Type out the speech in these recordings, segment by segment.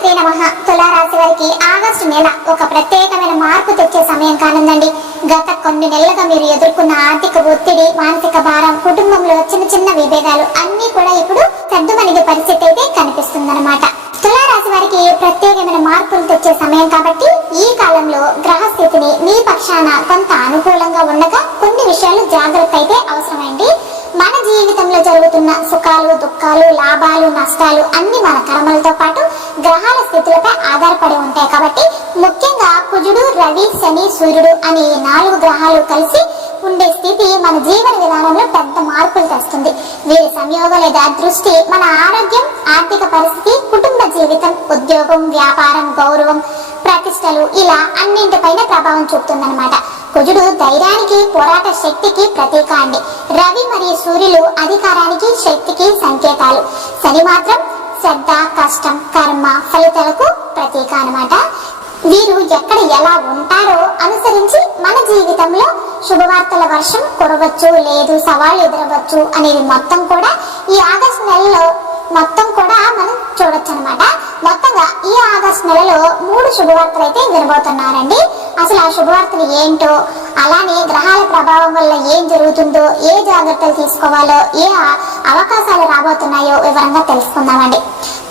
శ్రీమాత్రే నమ. తులారాశి వారికి ఆగస్టు నెల ఒక ప్రత్యేకమైన మార్పు తెచ్చే సమయం కానుందండి. గత కొన్ని నెలలుగా మీరు ఎదుర్కొన్న ఆర్థిక ఒత్తిడి మానసిక భారం కుటుంబంలో చిన్న చిన్న విభేదాలు అన్ని కూడా ఇప్పుడు సర్దుమణిగే పరిస్థితి అయితే కనిపిస్తుందన్నమాట. తులారాశి వారికి ప్రత్యేకమైన మార్పులు తెచ్చే సమయం కాబట్టి ఈ కాలంలో గ్రహ స్థితిని మీ పక్షాన కొంత అనుకూలంగా ఉండగా కొన్ని విషయాలు జాగ్రత్త అయితే అవసరమైంది. మన జీవితంలో జరుగుతున్న సుఖాలు దుఃఖాలు లాభాలు నష్టాలు అన్ని మన కర్మలతో పాటు గ్రహాల స్థితులపై ఆధారపడి ఉంటాయి. కాబట్టి ముఖ్యంగా కుజుడు రవి శని సూర్యుడు అనే నాలుగు గ్రహాలు కలిసి ఉండే స్థితి మన జీవన విధానంలో పెద్ద మార్పులు తెస్తుంది. వీరి సంయోగం లేదా దృష్టి మన ఆరోగ్యం ఆర్థిక పరిస్థితి కుటుంబ జీవితం ఉద్యోగం వ్యాపారం గౌరవం ప్రతిష్టలు ఇలా అన్నింటిపైన ప్రభావం చూపుతుందన్నమాట. కుజుడు ధైర్యానికి పోరాట శక్తికి ప్రతీక అండి రవి మరియు సూర్యులు అధికారానికి శక్తికి సంకేతాలు. శని మాత్రం శ్రద్ధ కష్టం కర్మ ఫలితాలకు ప్రతీక అనమాట వీరు ఎక్కడ ఎలా ఉంటారో అనుసరించి మన జీవితంలో శుభవార్తల వర్షం కురవచ్చు లేదు సవాళ్ళు ఎదురవచ్చు అనేది మొత్తం కూడా ఈ ఆగస్టు నెలలో మొత్తం కూడా మనం చూడొచ్చు అనమాట నెలలో మూడు శుభవార్తలు అయితే వినబోతున్నారండి. అసలు ఆ శుభవార్తలు ఏంటో అలానే గ్రహాల ప్రభావం వల్ల ఏం జరుగుతుందో ఏ జాగ్రత్తలు తీసుకోవాలో ఏ అవకాశాలు రాబోతున్నాయో వివరంగా తెలుసుకుందామండి.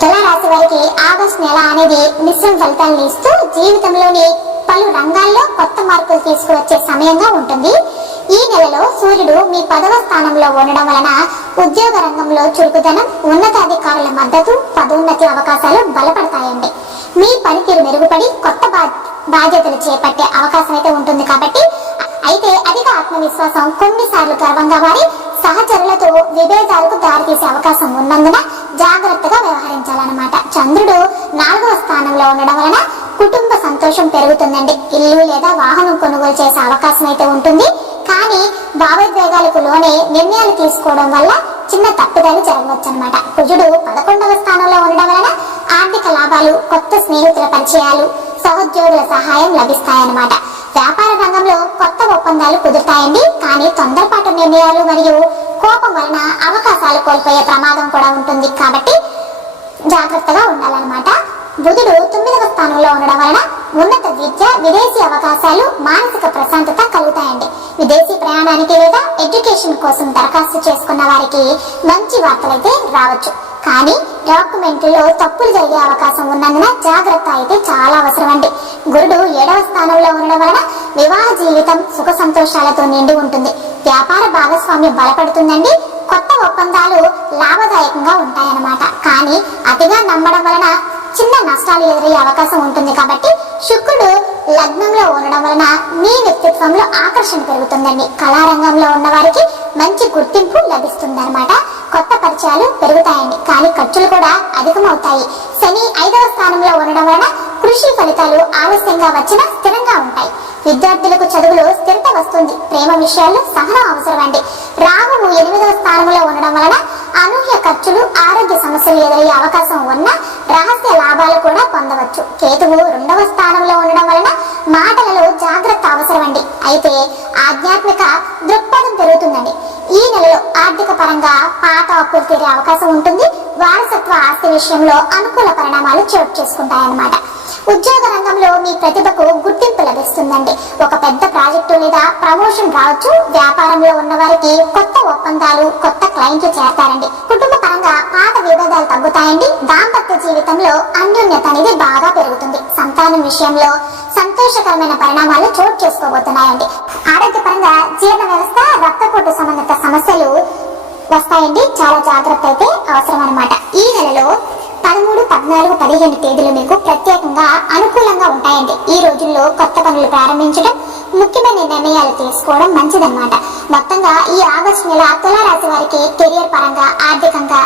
తులారాశి వారికి ఆగస్టు నెల అనేది మిశ్రమ ఫలితాలను ఇస్తూ జీవితంలోని పలు రంగాల్లో కొత్త మార్పులు తీసుకువచ్చే సమయంగా ఉంటుంది. ఈ నెలలో సూర్యుడు మీ పదవ స్థానంలో ఉండడం వలన ఉద్యోగ రంగంలో చురుకుదనం ఉన్నతాధికారుల మద్దతు పదోన్నతి అవకాశాలు బలపడతాయండి. మీ పనితీరు మెరుగుపడి కొత్త బా- బాధ్యతలు చేపట్టే అవకాశం అయితే ఉంటుంది కాబట్టి అయితే అధిక ఆత్మవిశ్వాసం కొన్నిసార్లు గర్వంగా వారి సహచరులతో విభేదాలకు దారితీసే అవకాశం ఉన్నందున జాగ్రత్తగా వ్యవహరించాలన్నమాట. చంద్రుడు నాలుగవ స్థానంలో ఉండడం వలన కుటుంబ సంతోషం పెరుగుతుందండి. ఇల్లు లేదా వాహనం కొనుగోలు చేసే అవకాశం అయితే ఉంటుంది. కానీ భావోద్వేగాలకు లోనే నిర్ణయాలు తీసుకోవడం వల్ల చిన్న తప్పుదలు జరగవచ్చు అనమాట కుజుడు పదకొండవ స్థానంలో ఉండడం వలన ఆర్థిక లాభాలు కొత్త స్నేహితుల పరిచయాలు సహోద్యోగుల సహాయం లభిస్తాయన్నమాట. వ్యాపార రంగంలో కొత్త ఒప్పందాలు కుదురుతాయండి. కానీ తొందరపాటు నిర్ణయాలు మరియు కోపం వలన అవకాశాలు కోల్పోయే ప్రమాదం కూడా ఉంటుంది కాబట్టి జాగ్రత్తగా ఉండాలన్నమాట. బుధుడు తొమ్మిదవ స్థానంలో ఉండడం వలన ఉన్నత విద్య విదేశీ అవకాశాలు మానసిక ప్రశాంతత కలుగుతాయండి. విదేశీ ప్రయాణానికి లేదా ఎడ్యుకేషన్ కోసం దరఖాస్తు చేసుకున్న వారికి మంచి వార్తలైతే రావచ్చు. కానీ డాక్యుమెంట్లో తప్పులు జరిగే అవకాశం ఉన్నందున జాగ్రత్త అయితే చాలా అవసరం అండి గురుడు ఏడవ స్థానంలో ఉండడం వలన వివాహ జీవితం సుఖ సంతోషాలతో నిండి ఉంటుంది. వ్యాపార భాగస్వామ్యం బలపడుతుందండి. కొత్త ఒప్పందాలు లాభదాయకంగా ఉంటాయన్నమాట. కానీ అతిగా నమ్మడం వలన చిన్న నష్టాలు ఎదురయ్యే అవకాశం ఉంటుంది కాబట్టి శుక్రుడు లగ్నంలో ఉండడం వలన మీ వ్యక్తిత్వంలో ఆకర్షణ పెరుగుతుందండి. కళారంగంలో ఉన్న వారికి మంచి గుర్తింపు లభిస్తుందన్నమాట. కొత్త పరిచయాలు పెరుగుతాయండి. కానీ ఖర్చులు కూడా అధికమవుతాయి. శని ఐదవ స్థానంలో ఉండడం వలన కృషి ఫలితాలు ఆలస్యంగా వచ్చినా స్థిరంగా ఉంటాయి. విద్యార్థులకు చదువులో స్థిరత వస్తుంది. ప్రేమ విషయాల్లో సహనం అవసరమండి. రాహువు ఎనిమిదవ స్థానంలో ఉండడం వలన అనూహ్య ఖర్చులు ఆరోగ్య సమస్యలు ఎదురయ్యే అవకాశం ఉన్న రహస్య లాభాలు కూడా పొందవచ్చు. కేతువు రెండవ స్థానంలో ఉండడం వలన మాటలలో జాగ్రత్త అవసరమండి. అయితే ఆధ్యాత్మిక దృక్పథం పెరుగుతుందండి. ఈ నెలలో ఆర్థిక పరంగా పాత అప్పులు తీరే అవకాశం ఉంటుంది. వారసత్వ ఆస్తి విషయంలో అనుకూల పరిణామాలు చోటు చేసుకుంటాయన్నమాట. ఉద్యోగ రంగంలో మీ ప్రతిభకు గుర్తింపు లభిస్తుందండి. ఒక పెద్ద ప్రాజెక్టు లేదా ప్రమోషన్ రావచ్చు. వ్యాపారంలో ఉన్న వారికి కొత్త ఒప్పందాలు కొత్త క్లయింట్లు చేరతారండి. కుటుంబ పరంగా పాత విభేదాలు తగ్గుతాయండి. దాంపత్య జీవితంలో అన్యోన్యత అనేది బాగా పెరుగుతుంది. సంతానం విషయంలో సంతోషకరమైన పరిణామాలు చోటు చేసుకోబోతున్నాయండి. ఆరోగ్యపరంగా జీర్ణ వ్యవస్థ రక్తపోటు సంబంధిత సమస్యలు వస్తాయండి. చాలా జాగ్రత్త అయితే అవసరం అనమాట ఈ నెలలో పదమూడు పద్నాలుగు పదిహేను తేదీలు మీకు ప్రత్యేకంగా అనుకూలంగా ఉంటాయండి. ఈ రోజుల్లో కొత్త పనులు ప్రారంభించడం ముఖ్యమైన నిర్ణయాలు తీసుకోవడం మంచిదన్నమాట. మొత్తంగా ఈ ఆగస్టు నెల తులారాశి వారికి కెరియర్ పరంగా ఆర్థికంగా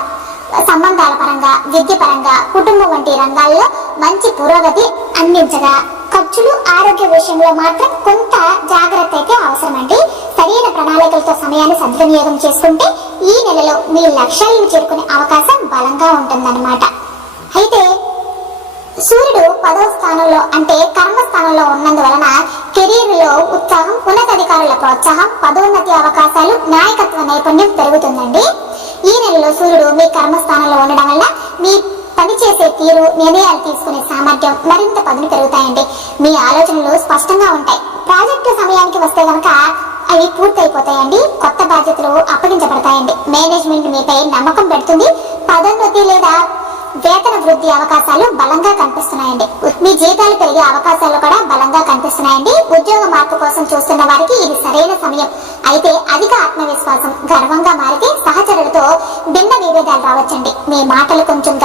సంబంధాల పరంగా విద్య పరంగా కుటుంబం వంటి రంగాల్లో మంచి పురోగతి అందించగా ఖర్చులు ఆరోగ్య విషయంలో మాత్రం కొంత జాగ్రత్త అయితే అవసరమండి. సరైన ప్రణాళికలతో సమయాన్ని సద్వినియోగం చేసుకుంటే ఈ నెలలో మీ లక్ష్యాలను చేరుకునే అవకాశం బలంగా ఉంటుందన్నమాట. అయితే సూర్యుడు పదవ స్థానంలో అంటే కర్మ స్థానంలో ఉన్నందువలన కెరీర్లో ఉత్సాహం ఉన్నతాధికారుల ప్రోత్సాహం పదోన్నతి అవకాశాలు నాయకత్వ నైపుణ్యం పెరుగుతుందండి. ఈ నెలలో సూర్యుడు మీ కర్మ స్థానంలో ఉండడం వల్ల మీ పనిచేసే తీరు నిర్ణయాలు తీసుకునే సామర్థ్యం మరింత పదును పెరుగుతాయండి మీ ఆలోచనలు స్పష్టంగా ఉంటాయి. ప్రాజెక్టు సమయానికి వస్తే గనక అవి పూర్తయిపోతాయండి. కొత్త బాధ్యతలు అప్పగించబడతాయండి. మేనేజ్మెంట్ మీపై నమ్మకం పెడుతుంది. పదోన్నతి లేదా వేతన వృద్ధి అవకాశాలు బలంగా కనిపిస్తున్నాయండి. మీ జీతాలు పెరిగే అవకాశాలు కూడా బలంగా కనిపిస్తున్నాయండి. ఉద్యోగ మార్పు కోసం చూస్తున్న వారికి ఇది సరైన సమయం. అయితే అధిక ఆత్మవిశ్వాసం గర్వంగా మారితే సహచరులతో భిన్న విభేదాలు రావచ్చండి. మీ మాటలు కొంచెం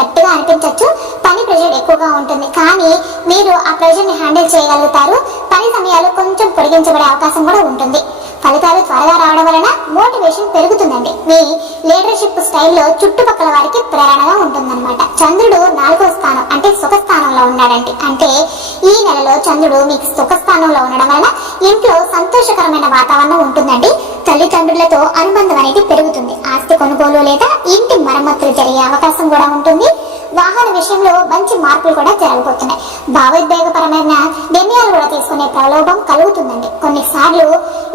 కానీ మీరు ఆ ప్రెషర్ని హ్యాండిల్ చేయగలుగుతారు. పని సమయాలు కొంచెం పొడిగించబడే అవకాశం కూడా ఉంటుంది. ఫలితాలు త్వరగా రావడం వలన మోటివేషన్ పెరుగుతుందండి. మీ లీడర్షిప్ స్టైల్లో చుట్టుపక్కల వారికి ప్రేరణగా ఉంటుందన్నమాట. చంద్రుడు నాలుగో స్థానం అంటే సుఖస్థానంలో ఉన్నాడండి. అంటే ఈ నెలలో చంద్రుడు మీకు సుఖస్థానంలో ఉండడం వలన ఇంట్లో సంతోషకరమైన వాతావరణం ఉంటుందండి. తల్లిదండ్రులతో అనుబంధం అనేది పెరుగుతుంది. ఆస్తి కొనుగోలు లేదా ఇంటి మరమ్మతులు జరిగే అవకాశం కూడా ఉంటుంది. వాహన విషయంలో మంచి మార్పులు కూడా జరగబోతున్నాయి. భావోద్వేగపరమైన నిర్ణయాలు కూడా తీసుకునే ప్రలోభం కలుగుతుందండి. కొన్నిసార్లు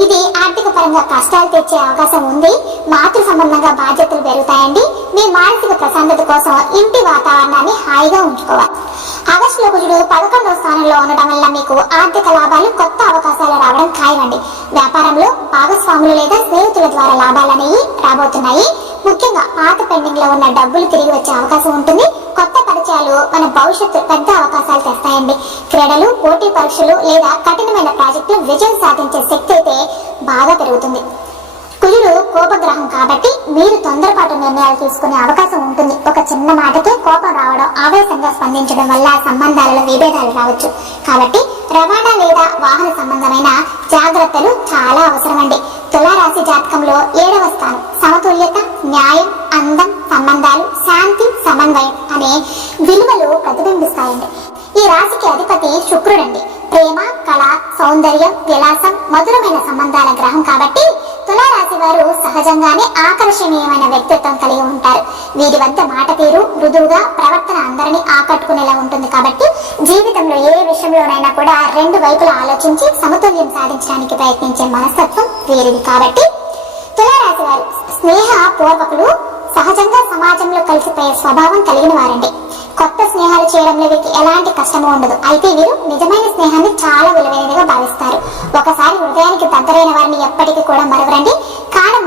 ఇది ఆర్థిక పరంగా కష్టాలు తెచ్చే అవకాశం ఉంది. మాతృ సంబంధంగా బాధ్యతలు పెరుగుతాయండి. మీ మానసిక ప్రశాంతత కోసం ఇంటి వాతావరణాన్ని హాయిగా ఉంచుకోవాలి. ఆగస్టులో కుజుడు పదకొండవ స్థానంలో ఉండడం వల్ల మీకు ఆర్థిక లాభాలు కొత్త అవకాశాలు రావడం ఖాయమండి. వ్యాపారంలో భాగస్వాములు లేదా స్నేహితుల ద్వారా లాభాలు అనేవి రాబోతున్నాయి. ముఖ్యంగా పాత పెండింగ్లో ఉన్న డబ్బులు తిరిగి వచ్చే అవకాశం ఉంటుంది. కొత్త పరిచయాలు మన భవిష్యత్తు పెద్ద అవకాశాలు తెస్తాయండి. క్రీడలు పోటీ పరీక్షలు లేదా కఠినమైన ప్రాజెక్టులు విజయం సాధించే శక్తి అయితే బాగా పెరుగుతుంది. కుజుడు కోపగ్రహం కాబట్టి మీరు తొందరపాటు నిర్ణయాలు తీసుకునే అవకాశం ఉంటుంది. ఒక చిన్న మాటకే కోపం రావడం ఆవేశంగా స్పందించడం వల్ల సంబంధాలలో విభేదాలు రావచ్చు. కాబట్టి రవాణా లేదా వాహన సంబంధమైన జాగ్రత్తలు చాలా అవసరమండి. తులారాశి జాతకంలో ఏడవ స్థానం. సమతుల్యత న్యాయం అందం సంబంధాలు శాంతి సమన్వయం అనే విలువలు ప్రతిబింబిస్తాయండి. ఈ రాశికి అధిపతి శుక్రుడండి. ప్రేమ కళ సౌందర్యం విలాసం మధురమైన సంబంధాల గ్రహం కాబట్టి తులారాశి వారు సహజంగానే ఆకర్షణీయమైన వ్యక్తిత్వం కలిగి ఉంటారు. వీరి వద్ద మాట తీరు మృదువుగా ప్రవర్తన అందరినీ ఆకట్టుకునేలా ఉంటుంది కాబట్టి జీవితంలో ఏ విషయంలోనైనా కూడా రెండు వైపులా ఆలోచించి సమతుల్యం సాధించడానికి ప్రయత్నించే మనస్తత్వం వీరిది కాబట్టి తులారాశి వారు స్నేహ పూర్వకులు సహజంగా సమాజంలో కలిసిపోయే స్వభావం కలిగిన వారండి. కొత్త స్నేహాలు చేయడంలో వీరికి ఎలాంటి కష్టము ఉండదు. అయితే వీరు నిజమైన స్నేహాన్ని చాలా విలువైనదిగా భావిస్తారు. ఒకసారి హృదయానికి దగ్గరైన వారిని ఎప్పటికీ కూడా మరవరండి. కానీ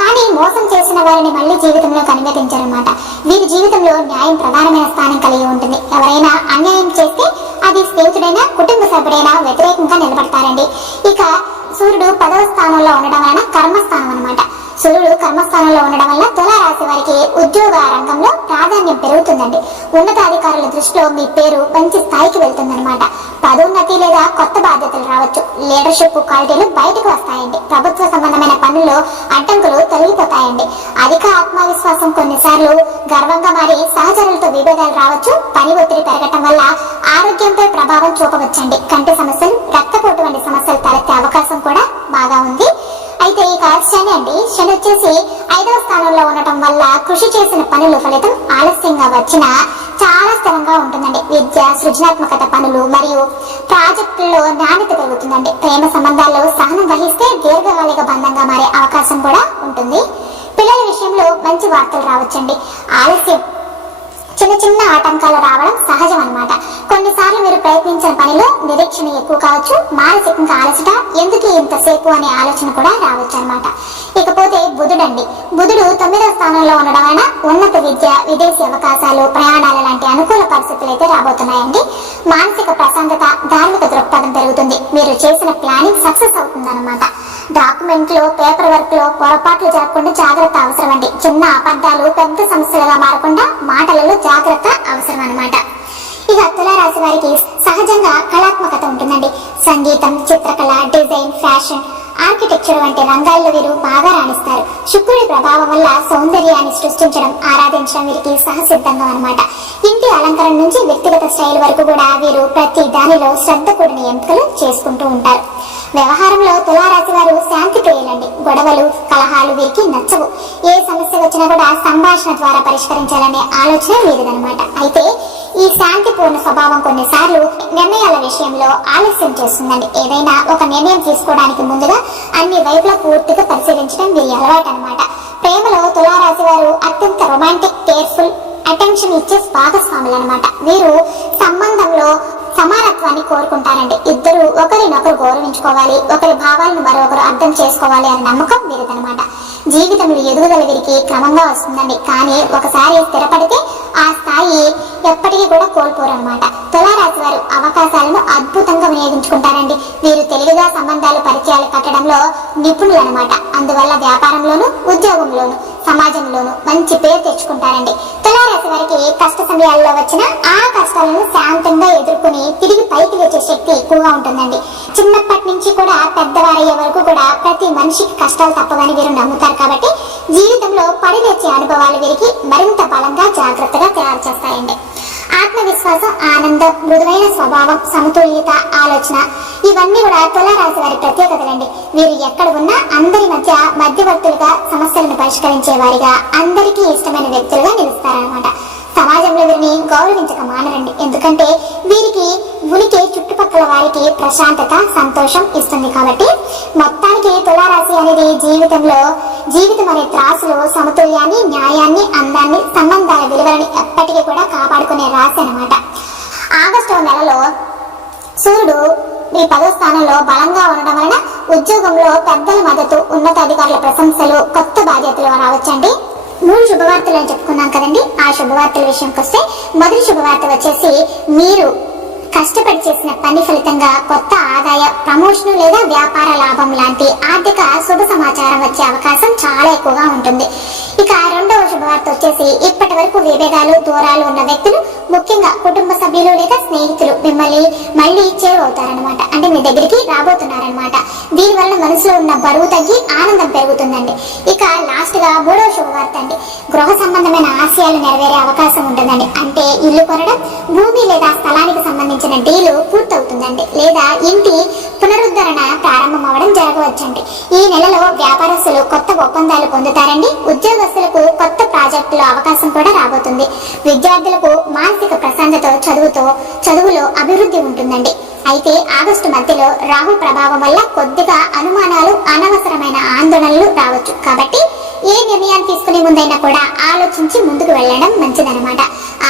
కానీ మోసం చేసిన వారిని మళ్ళీ జీవితంలో కనిపెట్టించారనమాట వీరి జీవితంలో న్యాయం ప్రధానమైన స్థానం కలిగి ఉంటుంది. ఎవరైనా అన్యాయం చేస్తే అది స్నేహితుడైనా కుటుంబ సభ్యుడైనా పెరుగుతుందండి ఉన్నతాధికారుల దృష్టిలో మీ పేరు మంచి స్థాయికి వెళ్తుందన్నమాట. పదోన్నతి లేదా కొత్త బాధ్యతలు రావచ్చు. లీడర్షిప్ క్వాలిటీలు బయటకు వస్తాయండి. ప్రభుత్వ సంబంధమైన పనుల్లో అడ్డంకులు తొలగిపోతాయండి. అధిక ఆత్మవిశ్వాసం కొన్నిసార్లు గర్వంగా మారి సహచరులతో విభేదాలు రావచ్చు. పని ఒత్తిడి పెరగటం వల్ల ఆరోగ్యంపై ప్రభావం చూపవచ్చండి. కంటి సమస్యలు రక్తపోటు వంటి సమస్యలు తలెత్తే అవకాశం కూడా బాగా ఉంది. అయితే ఈ కాలుష్యాన్ని అండి వచ్చేసి ఐదవ స్థానంలో ఉండటం వల్ల కృషి చేసిన పనులు ఫలితం ఆలస్యంగా వచ్చినా చాలా స్థిరంగా ఉంటుందండి. విద్య సృజనాత్మకత పనులు మరియు ప్రాజెక్టుల్లో నాణ్యత పెరుగుతుందండి. ప్రేమ సంబంధాల్లో సహనం వహిస్తే దీర్ఘకాలిక బంధంగా మారే అవకాశం కూడా ఉంటుంది. పిల్లల విషయంలో మంచి వార్తలు రావచ్చండి. ఆలస్యం చిన్న చిన్న ఆటంకాలు రావడం సహజం అనమాట కొన్నిసార్లు మీరు ప్రయత్నించిన పనిలో నిరీక్షణ ఎక్కువ కావచ్చు. మానసికంగా అలసట ఎందుకు ఇంతసేపు అనే ఆలోచన కూడా రావచ్చు అనమాట ఇకపోతే బుధుడండి. బుధుడు తొమ్మిదవ స్థానంలో ఉండడం వలన ఉన్నత విద్య విదేశీ అవకాశాలు ప్రయాణాలు లాంటి అనుకూల పరిస్థితులు అయితే రాబోతున్నాయండి. మానసిక ప్రశాంతత ధార్మిక దృక్పథం పెరుగుతుంది. మీరు చేసిన ప్లానింగ్ సక్సెస్ అవుతుంది డాక్యుమెంట్లో పేపర్ వర్క్లో పొరపాట్లు జరగకుండా జాగ్రత్త అవసరం అండి చిన్న అబద్ధాలు పెద్ద సమస్యలుగా మారకుండా మాటలలో జాగ్రత్త అవసరం అనమాట ఇక తులారాశి వారికి సహజంగా కళాత్మకత ఉంటుందండి. సంగీతం చిత్రకళ డిజైన్ ఫ్యాషన్ ఆర్కిటెక్చర్ వంటి రంగాల్లో వీరు బాగా రాణిస్తారు. శుక్రుడి ప్రభావం వల్ల సౌందర్యాన్ని సృష్టించడం ఆరాధించడం వీరికి సహసిద్ధంగా అనమాట ఇంటి అలంకరణ నుంచి వ్యక్తిగత స్టైల్ వరకు కూడా వీరు ప్రతి దానిలో శ్రద్ధ కూడిన ఎంపికలు చేసుకుంటూ ఉంటారు. వ్యవహారంలో తులారాశి వారు శాంతి ప్రియులండి. గొడవలు కలహాలు వీరికి నచ్చవు. ఏ సమస్య వచ్చినా కూడా సంభాషణ ద్వారా పరిష్కరించాలనే ఆలోచన వీరిదనమాట అయితే ఈ శాంతిపూర్ణ స్వభావం కొన్నిసార్లు నిర్ణయాల విషయంలో ఆలస్యం చేస్తుందండి. ఏదైనా ఒక నిర్ణయం తీసుకోవడానికి ముందుగా అన్ని వైపులా పూర్తిగా పరిశీలించడం మీ అలవాటు అనమాట ప్రేమలో తులారాశి వారు అత్యంత రొమాంటిక్ కేర్ఫుల్ అటెన్షన్ ఇచ్చే భాగస్వాములు అనమాట వీరు సంబంధంలో సమానత్వాన్ని కోరుకుంటారండి. ఇద్దరు ఒకరినొకరు గౌరవించుకోవాలి ఒకరి భావాలను మరొకరు అర్థం చేసుకోవాలి అనే నమ్మకం వీరిదనమాట జీవితంలో ఎదుగుదల వీరికి క్రమంగా వస్తుందండి. కానీ ఒకసారి స్థిరపడితే ఆ స్థాయి ఎప్పటికీ కూడా కోల్పోరన్నమాట. తులారాశి వారు అవకాశాలను అద్భుతంగా వినియోగించుకుంటారండి. వీరు తెలివిగా సంబంధాలు పరిచయాలు కట్టడంలో నిపుణులు అనమాట అందువల్ల వ్యాపారంలోను ఉద్యోగంలోను సమాజంలోను మంచి పేరు తెచ్చుకుంటారండి. తులారాశి వారికి కష్ట సమయాల్లో వచ్చిన ఆ కష్టాలను శాంతంగా ఎదుర్కొని తిరిగి పైకి లేచే శక్తి ఎక్కువగా ఉంటుందండి. చిన్నప్పటి నుంచి కూడా పెద్దవారయ్యే వరకు కూడా ప్రతి మనిషికి కష్టాలు తప్పవని వీరు నమ్ముతారు కాబట్టి జీవితంలో పడిలేచే అనుభవాలు వీరికి మరింత బలంగా జాగ్రత్తగా తయారు చేస్తాయండి. ఆత్మవిశ్వాసం ఆనందం మృదువైన స్వభావం సమతుల్యత ఆలోచన ఇవన్నీ కూడా తులారాశి వారి ప్రత్యేకతలండి. వీరు ఎక్కడ ఉన్నా అందరి మధ్య మధ్యవర్తులుగా సమస్యలను పరిష్కరించే వారిగా అందరికీ ఇష్టమైన వ్యక్తులుగా నిలుస్తారనమాట సమాజంలో వీరిని గౌరవించక మానరండి. ఎందుకంటే వీరికి ఉనికి చుట్టుపక్కల వారికి ప్రశాంతత సంతోషం ఇస్తుంది కాబట్టి మొత్తానికి తులారాశి అనేది జీవితంలో జీవితం అనే త్రాసులో సమతుల్యాన్ని న్యాయాన్ని అందాన్ని సంబంధాల విలువలని ఎప్పటికీ కూడా కాపాడుకునే రాశి అనమాట ఆగస్టు నెలలో సూర్యుడు మీ పదో స్థానంలో బలంగా ఉండడం వలన ఉద్యోగంలో పెద్దల మద్దతు ఉన్నతాధికారుల ప్రశంసలు కొత్త బాధ్యతలు రావచ్చండి. మూడు శుభవార్తలు అని చెప్పుకున్నాం కదండి. ఆ శుభవార్తల విషయంకి వస్తే మొదటి శుభవార్త వచ్చేసి మీరు కష్టపడి చేసిన పని ఫలితంగా కొత్త ఆదాయ ప్రమోషన్ లేదా వ్యాపార లాభం లాంటి ఆర్థిక శుభ సమాచారం వచ్చే అవకాశం చాలా ఎక్కువగా ఉంటుంది. ఇక రెండవ శుభవార్త వచ్చేసి ఇప్పటి వరకు విభేదాలు దూరాలు ఉన్న వ్యక్తులు ముఖ్యంగా కుటుంబ సభ్యులు లేదా స్నేహితులు. మిమ్మల్ని మళ్ళీ చేరువవుతారనమాట అంటే మీ దగ్గరికి రాబోతున్నారనమాట దీనివల్ల మనసులో ఉన్న బరువు తగ్గి ఆనందం పెరుగుతుందండి. ఇక లాస్ట్గా మూడవ శుభవార్త అండి. గృహ సంబంధమైన ఆశయాలు నెరవేరే అవకాశం ఉంటుందండి. అంటే ఇల్లు కొనడం భూమి లేదా స్థలానికి సంబంధించిన డీలు పూర్తవుతుందండి. లేదా ఇంటి పునరుద్ధరణ ప్రారంభం అవడం జరగవచ్చండి. ఈ నెలలో వ్యాపారస్తులు కొత్త ఒప్పందాలు పొందుతారండి. ఉద్యోగస్తులకు కొత్త ప్రాజెక్టుల అవకాశం కూడా రాబోతుంది. విద్యార్థులకు మానసిక ప్రశాంతత చదువుతో చదువులో అభివృద్ధి ఉంటుందండి. అయితే ఆగస్టు మధ్యలో రాహు ప్రభావం వల్ల కొద్దిగా అనుమానాలు అనవసరమైన ఆందోళనలు రావచ్చు. కాబట్టి ఏ నిర్ణయం తీసుకునే ముందైనా కూడా ఆలోచించి ముందుకు వెళ్ళడం మంచిదన్నమాట.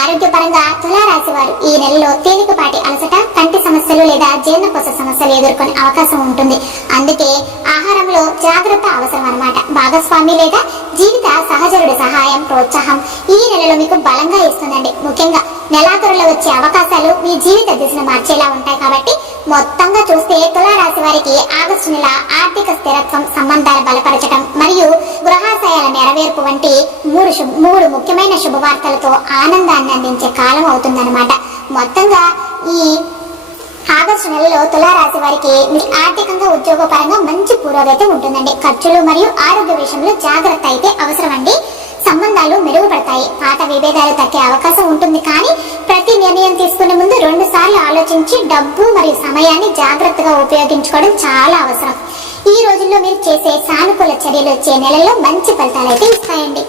ఆరోగ్యపరంగా తులారాశి వారు ఈ నెలలో తేలికపాటి అలసట కంటి సమస్యలు లేదా జీర్ణకోశ సమస్యలు ఎదుర్కొనే అవకాశం ఉంటుంది. అందుకే జాగ్రత్త అవసరం అనమాట భాగస్వామి లేదా జీవిత సహచరుడి సహాయం ప్రోత్సాహం ఈ నెలలో మీకు బలంగా ఇస్తుందండి. ముఖ్యంగా నెలాఖరులో వచ్చే అవకాశాలు మీ జీవిత దిశను మార్చేలా ఉంటాయి కాబట్టి మొత్తంగా చూస్తే తులారాశి వారికి ఆగస్టు నెల ఆర్థిక స్థిరత్వం సంబంధాలు బలపరచడం మరియు గృహాశయాల నెరవేర్పు వంటి మూడు శుభ మూడు ముఖ్యమైన శుభవార్తలతో ఆనందాన్ని అందించే కాలం అవుతుందన్నమాట. మొత్తంగా ఈ ఆగస్టు నెలలో తులారాశి వారికి మీ ఆర్థికంగా ఉద్యోగపరంగా మంచి పురోగతి ఉంటుందండి. ఖర్చులు మరియు ఆరోగ్య విషయంలో జాగ్రత్త అయితే అవసరమండి. సంబంధాలు మెరుగుపడతాయి. పాత విభేదాలు తగ్గే అవకాశం ఉంటుంది కానీ ప్రతి నిర్ణయం తీసుకునే ముందు రెండు సార్లు ఆలోచించి డబ్బు మరియు సమయాన్ని జాగ్రత్తగా ఉపయోగించుకోవడం చాలా అవసరం. ఈ రోజుల్లో మీరు చేసే సానుకూల చర్యలు వచ్చే నెలలో మంచి ఫలితాలు అయితే ఇస్తాయండి.